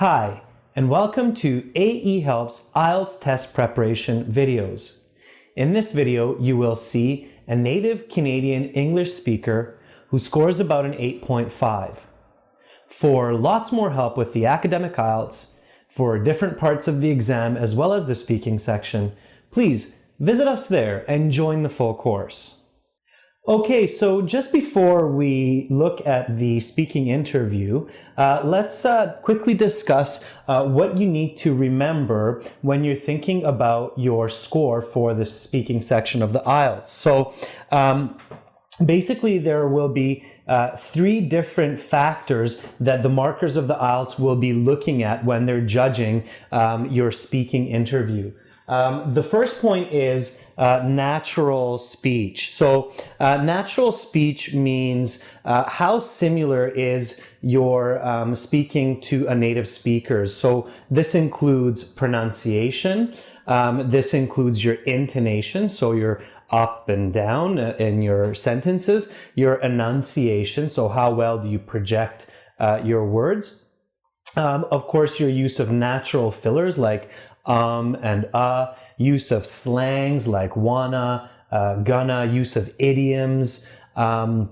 Hi, and welcome to AE Helps IELTS test preparation videos. In this video, you will see a native Canadian English speaker who scores about an 8.5. For lots more help with the academic IELTS, for different parts of the exam as well as the speaking section, please visit us there and join the full course. Okay, so just before we look at the speaking interview, let's quickly discuss what you need to remember when you're thinking about your score for the speaking section of the IELTS. So basically there will be three different factors that the markers of the IELTS will be looking at when they're judging your speaking interview. The first point is natural speech. So natural speech means how similar is your speaking to a native speaker's. So this includes pronunciation, this includes your intonation, so your up and down in your sentences, your enunciation, so how well do you project your words. Of course, your use of natural fillers like and use of slangs like wanna, gonna, use of idioms, and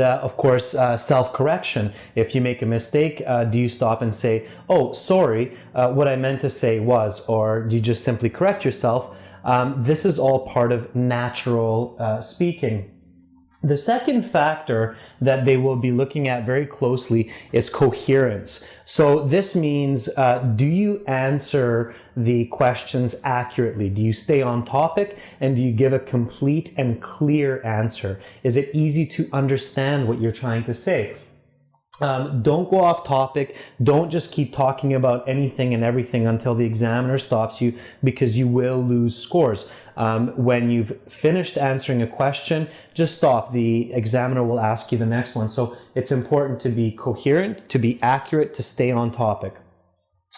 of course, self-correction. If you make a mistake, do you stop and say, oh, sorry, what I meant to say was, or do you just simply correct yourself? This is all part of natural speaking. The second factor that they will be looking at very closely is coherence. So this means, do you answer the questions accurately? Do you stay on topic and do you give a complete and clear answer? Is it easy to understand what you're trying to say? Don't go off topic. Don't just keep talking about anything and everything until the examiner stops you, because you will lose scores. When you've finished answering a question, just stop. The examiner will ask you the next one. So it's important to be coherent, to be accurate, to stay on topic.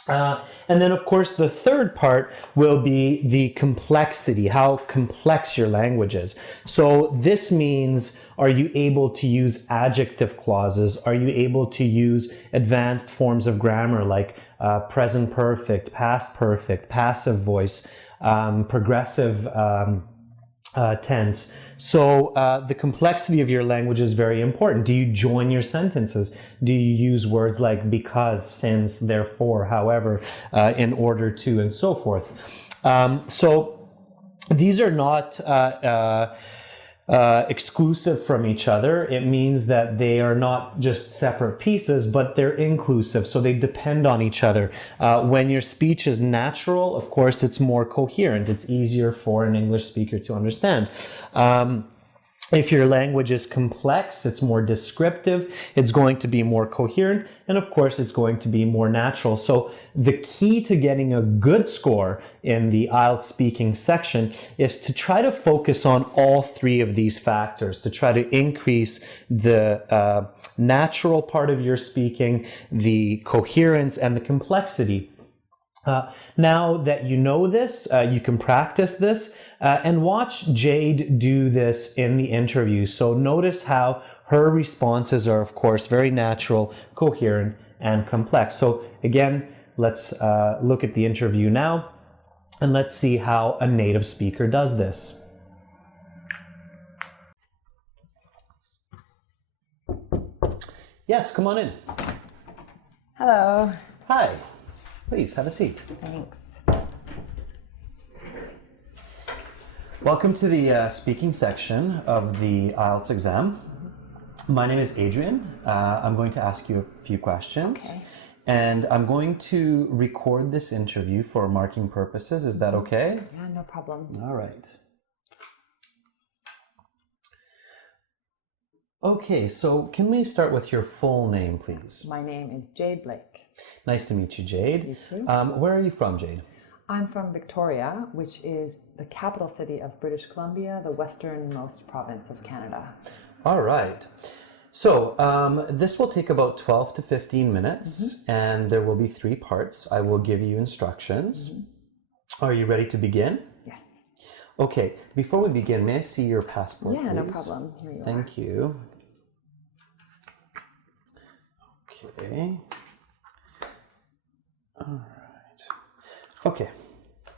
And then, of course, the third part will be the complexity, how complex your language is. So this means, are you able to use adjective clauses? Are you able to use advanced forms of grammar like present perfect, past perfect, passive voice, progressive tense? So the complexity of your language is very important. Do you join your sentences? Do you use words like because, since, therefore, however, in order to, and so forth? So these are not exclusive from each other. It means that they are not just separate pieces, but they're inclusive, so they depend on each other. When your speech is natural, of course, it's more coherent. It's easier for an English speaker to understand. If your language is complex, it's more descriptive, it's going to be more coherent, and of course, it's going to be more natural. So the key to getting a good score in the IELTS speaking section is to try to focus on all three of these factors, to try to increase the natural part of your speaking, the coherence, and the complexity. Now that you know this, you can practice this and watch Jade do this in the interview. So notice how her responses are, of course, very natural, coherent, and complex. So again, let's look at the interview now, and let's see how a native speaker does this. Yes, come on in. Hello. Hi. Please have a seat. Thanks. Welcome to the speaking section of the IELTS exam. My name is Adrian. I'm going to ask you a few questions. Okay. And I'm going to record this interview for marking purposes. Is that okay? Yeah, no problem. All right. Okay, so can we start with your full name, please? My name is Jade Blake. Nice to meet you, Jade. You too. Where are you from, Jade? I'm from Victoria, which is the capital city of British Columbia, the westernmost province of Canada. All right. So this will take about 12 to 15 minutes, and there will be three parts. I will give you instructions. Are you ready to begin? Yes. Okay, before we begin, may I see your passport, Yeah, no please? problem. Here you are. Thank you. Okay.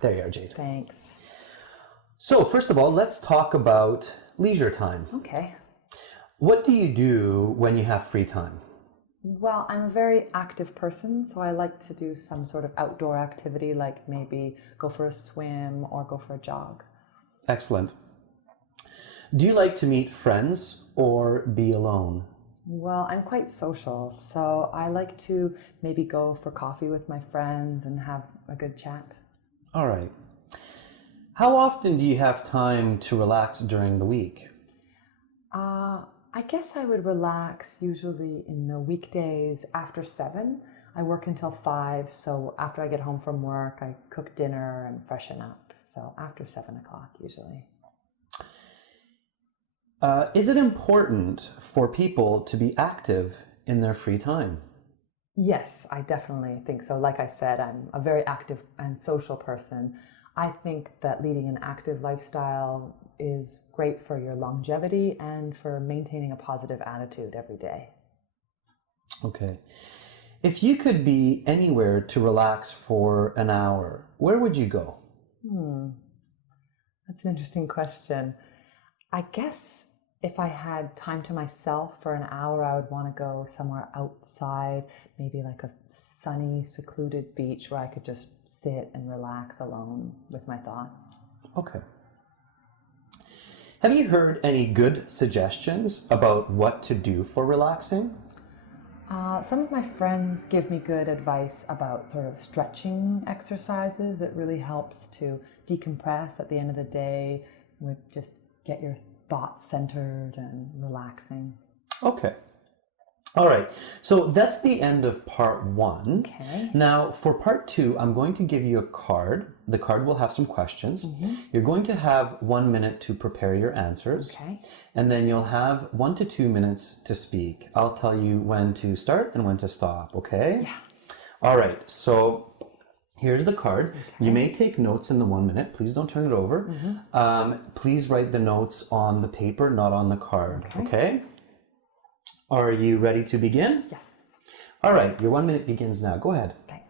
There you are, Jade. Thanks. So first of all, let's talk about leisure time. Okay. What do you do when you have free time? Well, I'm a very active person, so I like to do some sort of outdoor activity, like maybe go for a swim or go for a jog. Excellent. Do you like to meet friends or be alone? Well, I'm quite social, so I like to maybe go for coffee with my friends and have a good chat. All right. How often do you have time to relax during the week? I guess I would relax usually in the weekdays after 7. I work until 5, so after I get home from work, I cook dinner and freshen up. So after 7 o'clock usually. Is it important for people to be active in their free time? Yes, I definitely think so. Like I said, I'm a very active and social person. I think that leading an active lifestyle is great for your longevity and for maintaining a positive attitude every day. Okay. If you could be anywhere to relax for an hour, where would you go? That's an interesting question. I guess if I had time to myself for an hour, I would want to go somewhere outside, maybe like a sunny, secluded beach where I could just sit and relax alone with my thoughts. Okay. Have you heard any good suggestions about what to do for relaxing? Some of my friends give me good advice about sort of stretching exercises. It really helps to decompress at the end of the day, with just get your thoughts centered and relaxing. Okay. All right. So that's the end of part 1. Okay. Now for part 2, I'm going to give you a card. The card will have some questions. You're going to have 1 minute to prepare your answers. Okay. And then you'll have 1 to 2 minutes to speak. I'll tell you when to start and when to stop, okay? Yeah. All right. So here's the card. You may take notes in the 1 minute. Please don't turn it over. Please write the notes on the paper, not on the card, okay? Are you ready to begin? Yes. All right, your 1 minute begins now. Go ahead. Thanks.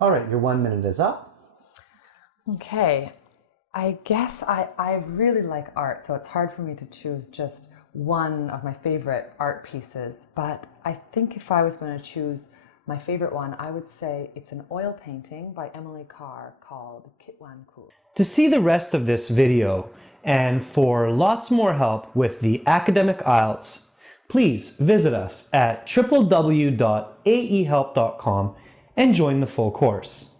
All right, your 1 minute is up. Okay. I guess I really like art, so it's hard for me to choose just one of my favorite art pieces. But I think if I was going to choose my favorite one, I would say it's an oil painting by Emily Carr called Kitwan Ku. To see the rest of this video and for lots more help with the academic IELTS, please visit us at www.aehelp.com and join the full course.